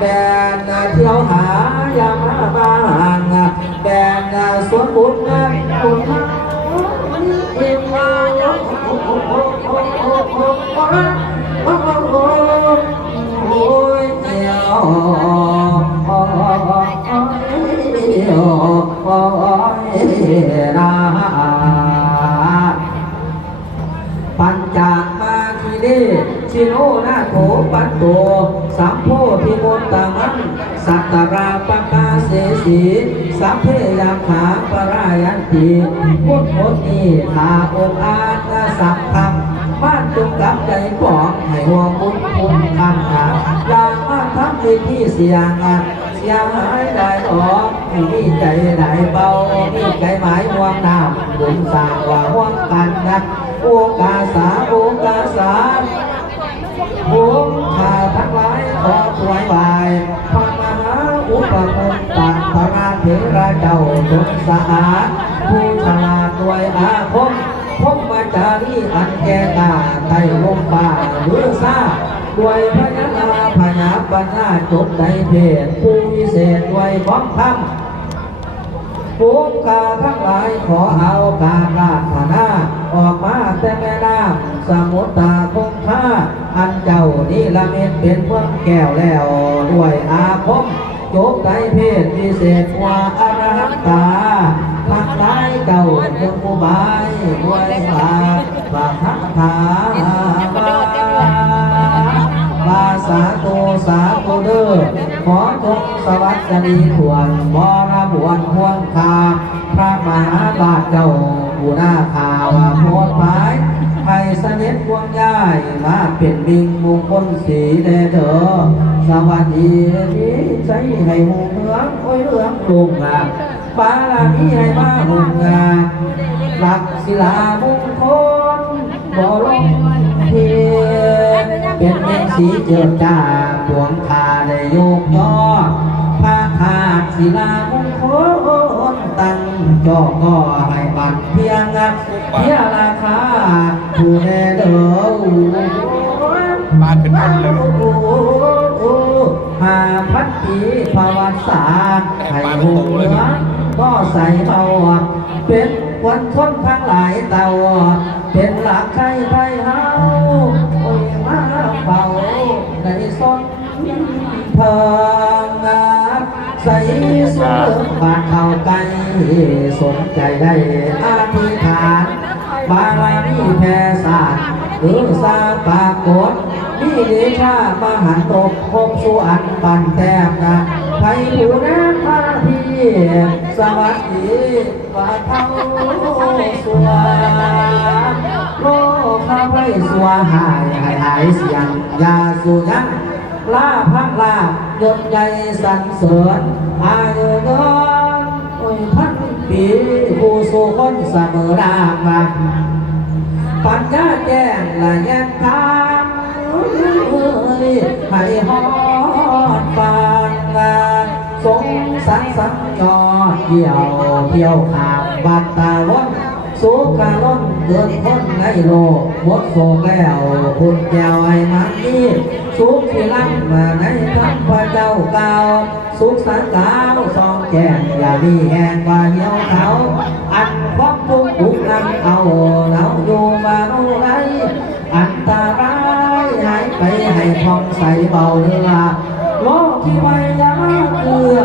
แดนเที่ยวหายามาบ้างแดนสวนบุญบุญเอ็มโอ้ยเดียวนาปัญจมาคีเดชิโนนาโถปัตโตสัมโพธิมนตมัง สัตตราปกาเสสีสัพเพยาขาปรายันติพุทโธนีทาองอาณาสัพพังบ้านจงกับใจของให้หัวมุนพุนคันหาอย่ามาทำในที่เสียงอะเสียหายได้ออกให้มีใจได้เบามีใจหมายห่วงน้ำบุญสร้างว่าห่วงกันนะโอกาสาโอกาสาผมข้าทั้งหลายขอถวายบายพระมหาอุปคุตตะ พระนาเถระเจ้าจงสะอาดผู้ฉลาดด้วยอาคมพมมาจารีอันแก่กาไต่ลมป่าหรือซาด้วยพญานาพญาปัญญาจบในเพศผู้วิเศษด้วยของธรรมภูมกาทั้งหลายขอเอาการราธนาออกมาแต่แม่น้ำสมุทตาคงคาอันเจ้านี่ละเมนเป็นเมืองแก้วแล้วด้วยอาคม จบไตเพศวิเศษกว่าอรหันตาทั้งหลายเจ้าจงอุบายด้วยบาบาทักถาบาบาสาโตสาโตเดอขอจงสวัสดีทวนบรบวนพวงคาพระมหาบาทเจ้าผู้หน้าข่าวโพดหมาย สด็จพวงย้ายมาเป็นบิงมงคลสีแดเถอสวัสดีนี้ใจให้หมู่เมืองโอ้ยเรื่องลุงอะปาลามีให้มาหุงงานหลักศิลามงคลบ่ลงเทียนเป็นเมฆสีเจิดจ้าดวงคาได้ยกย่อพระธาตุศิลามงคลตั้ งจอก็ให้บัตรเพียงเพียราคาผู้แน่เด้อบ้านเป็นคนเลยหาพัดปีภาวาสาให้หูเหลือก็ใส่เบาเป็นวันทนทั้งหลายเตาเป็นหลักใครไทยเฮาโอ้ยมาเบาในสนเพิงใส่สวนบาทเข้าไก ลสนใจได้อธิษฐานบารมีแผ่ศาสตร์หรือสาปากฏมีเดชามหันตกพบสุอันปันแต้มนะไทยผู้น้ำพาพีสวัสดีว่าเท่าสวโลกข้าไว้สวหายหายหายเสียงยาสุยังลาพักลายดใหญ่สันเสริญอายุเงิน วยพันปีผู้สุคนเสมอรามมาปัญญาแจ้งละแยกทางให้ฮอดฟังสงสารสังจอเที่ยวเที่ยวขามบัตตาวนสุขล้นเกินคนในโลกหมดโศกแล้วคุณแก้วไอ้มันนี่สุขที่ลังมาในทัพพระเจ้าเก่าสุขสันต์เก่าสอง แก้มอย่ามีแห้งว่าเหี่ยวเขา อันความทุกข์ทุกข์นั้นเอาเราอยู่มาเอาไรอันตรายหายไปให้ท่องใสเบาเรือโลกที่ไว้ยาเกลือ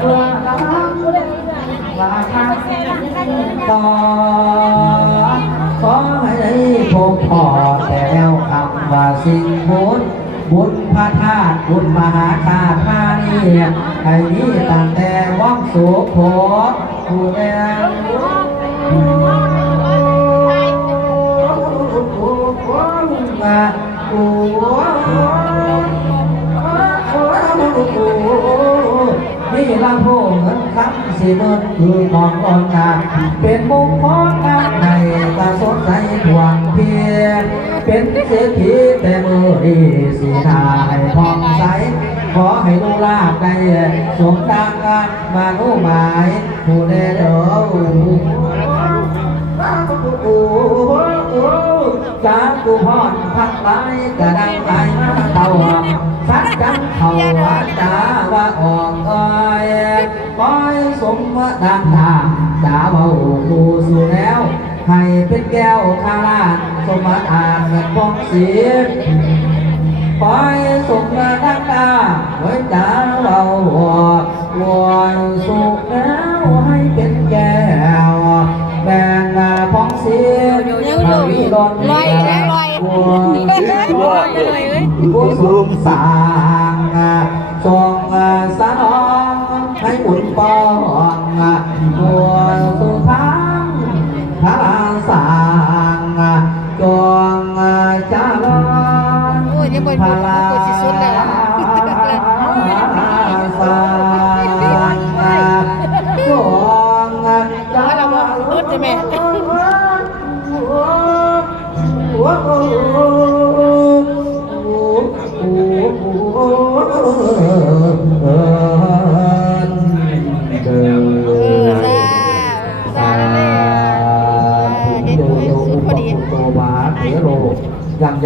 เกลือน้ำลาคาต่อขอให้ได้พบพอแต่แล้วคำว่าสิ่งบุญบุญ พระธาตุบุญมหาธาตุมานี่ให้มีตั้งแต่ว่องสุโขผู้แดงนี่ละโพ เงินคำสิเงินคือของอ่อนกาเป็นมุมของงานในตาสดใสทวงเพียรเป็นเศรษฐีแต่มือดีสีหน้าให้พองใสขอให้ลูกลาบได้สมดังกันมาโนุหมายผู้ใดเด้อ จ้ากูพ่อพักไปกระดังไปมเต่าสักจังเขาว่าจ้าว่าออกอ้อยปอยสมว่าดังทางจ้าเบากูสู่แล้วให้เป็นแก้วข้าราชสมบัติอาจเงินพงศีปอยสมว่าดังตาไว้จ้าเราหัวหัว เลยเอ้ยผู้สูงสร้างทรงสนองให้อุ่นปองบัวสุพังพระสร้างจงเจริญโอ้ยยังบ่พบ่ลาบ่สิสุดเลย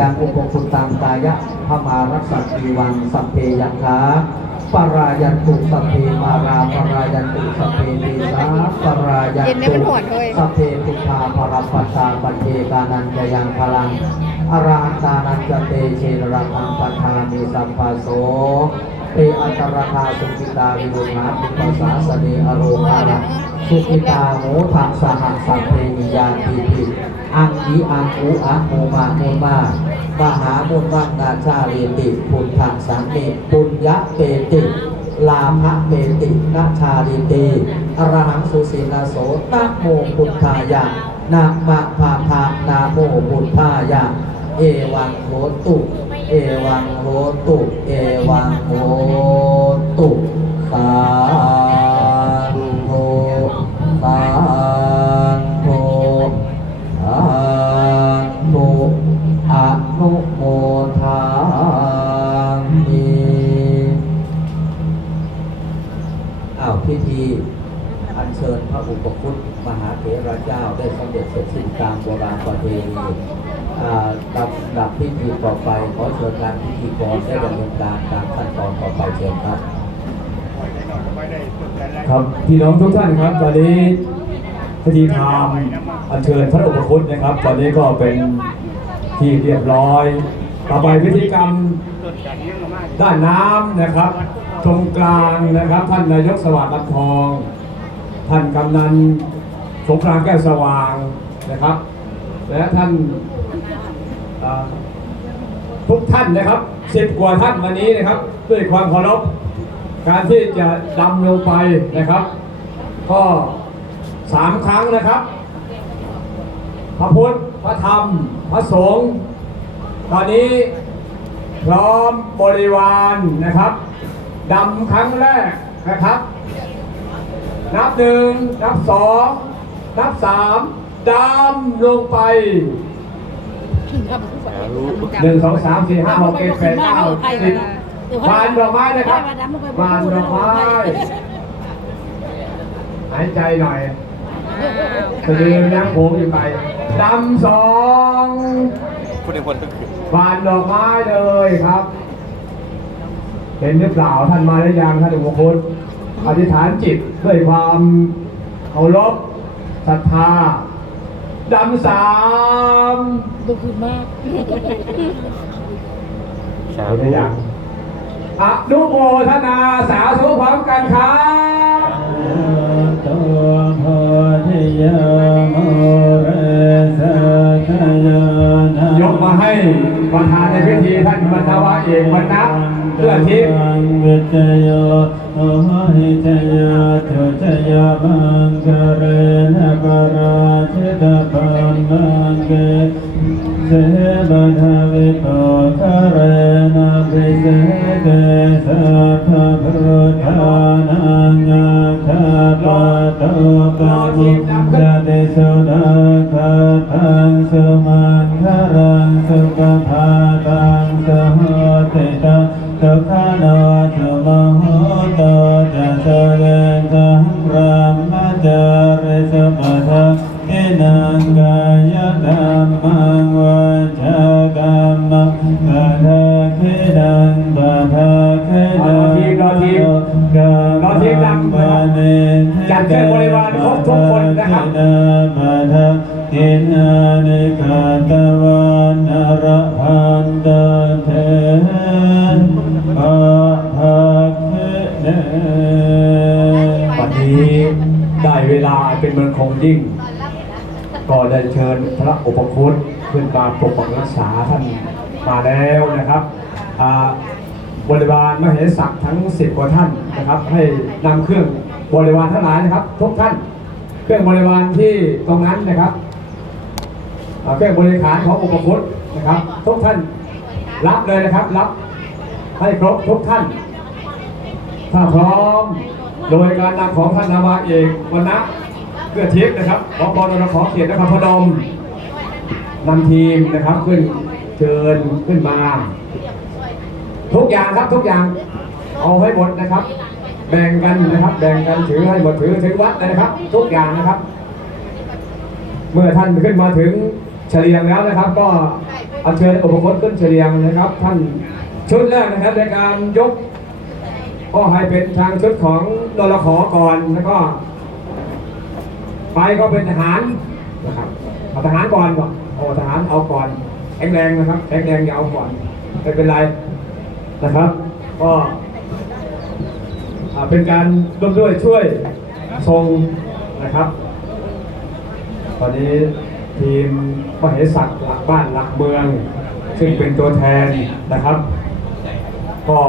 ยังยังอุปคุตังกายะพมารัสสัตวีวังสัพเพยัคขาปรายันตุสัพเพมาราปรายันตุสัพเพเทสาปรายันเย็นเนี่ยตุมันหวนเว้ยสัพเพพุทธาภรปัสสาปัจเจกานันจะยังพลังอรหันตานันจะเตเชนรังอังปัฏฐามิสัมปัสโส เตอัตรธาสุขิตาวิรุณาปุปัสสาสเนอโรคาระสุขิตาโมทังสหังสัพเพมิยาติปิอังยีอังอุอังโมมาโมมามหามุนวังนาชาเรติพุทธังสังเนปุญญะเปติลาภเปตินาชาลิติอรหังสุสีนาโสนะโมพุทธายะนะมะภาทานาโมพุทธายะ เอวังโหตุ เอวังโหตุ เอวังโหตุสาธุสาธุสาธุอนุโมทามิอ้าวพิธีอัญเชิญพระอุปคุตมหาเถระเจ้าได้สำเร็จเสร็จสิ้นตามโบราณประเพณี ลำดับพิธีต่อไป ขอเชิญการพิธีกรได้ดำเนินการตามขั้นตอนต่อไปเชิญครับ ครับพี่น้องทุกท่านครับ ตอนนี้พิธีทามอัญเชิญพระอุปคุตนะครับ ตอนนี้ก็เป็นที่เรียบร้อย ต่อไปพิธีกรรมด้านน้ำนะครับ ตรงกลางนะครับ ท่านนายกสวัสดิ์ลำทอง ท่านกำนันสงครามแก้วสว่างนะครับ และท่าน ทุกท่านนะครับสิบกว่าท่านวันนี้นะครับ ด้วยความเคารพการที่จะดำลงไปนะครับ ก็สามครั้งนะครับ พระพุทธพระธรรม พระสงฆ์ตอนนี้พร้อมบริวารนะครับดำครั้งแรกนะครับ นับหนึ่งนับสองนับสามดำลงไป หนึ่งสองสามสี่ห้าหกเจ็ดแปดเก้าสิบบานดอกไม้นะครับบานดอกไม้หายใจหน่อยสะดือยังโผล่ขึ้นไปดำสองพูดในคนทั้งคืนบานดอกไม้เลยครับ เห็นหรือเปล่าท่านมาหรือยังท่านอุปคุตอธิษฐานจิตด้วยความเคารพศรัทธา ดำสามดูคือมากเห็นหรือยังอนุโมทนาสาธุพร้อมกันครับตัวโพธิยโมเรสกยานายกมาให้ประธานในพิธีท่านบรรณวะเอกบรรณะเพื่อทิพย์ สุนาคาทังสุมันคารังสุขภาตังสหติตังสุขานาสุมโหโตจะเสเรตังรามจาริสุปทาทินังกายกรรมังวัจกรรมังปะ อทีมดำนะครับจัดเชิญบริวารครบทุกคนนะครับนามาทะอินานิกาตวันรหันตเทนปะภะเนวันนี้ได้เวลาเป็นเมืองคงยิ่ง ก็ได้เชิญพระอุปคุตขึ้นมาปกปักรักษาท่านมาแล้วนะครับบริวารมเหสักทั้งสิบกว่าท่านนะครับ ให้นำเครื่อง บริวารทั้งหลายนะครับทุกท่าน เครื่องบริวารที่ตรงนั้นนะครับเครื่องบริขารของอุปคุตนะครับ ทุกท่านรับเลยนะครับรับให้ครบทุกท่าน ถ้าพร้อมโดยการนำของท่านนาวาเอกวรรณะเพื่อทิพย์นะครับขอบอลนขอเขียนนะครับพนมนำทีมนะครับขึ้นเชิญขึ้นมา ทุกอย่างครับทุกอย่างเอาให้หมดนะครับ แบ่งกันนะครับ แบ่งกันถือให้หมดถือถึงวัดเลยนะครับ ทุกอย่างนะครับ เมื่อท่านขึ้นมาถึงเฉลียงแล้วนะครับ ก็อัญเชิญอุปคตขึ้นเฉลียงนะครับ ท่านชุดแรกนะครับในการยกก็ให้เป็นทางชุดของนรขอก่อนแล้วก็ ไปก็เป็นทหารนะครับเอาทหารก่อนก่อนโอ้ทหารเอาก่อนแข็งแรงนะครับแข็งแรงอย่าเอาก่อนไม่เป็นไรนะครับ ก็ เป็นการร่วมด้วยช่วยทรงนะครับ ตอนนี้ทีมมเหสักหลักบ้านหลักเมือง ซึ่งเป็นตัวแทนนะครับ ก็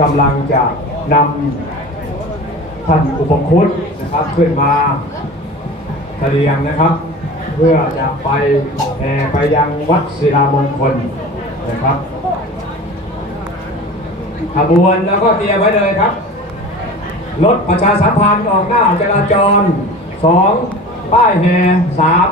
กำลังจะนำท่านอุปคุตนะครับขึ้นมาเสลียงนะครับ เพื่อจะไปแห่ไปยังวัดศิลามงคลนะครับขบวนแล้วก็เตรียมไว้เลยครับ รถประชาสัมพันธ์ออกหน้าจราจรสองป้ายแห่สาม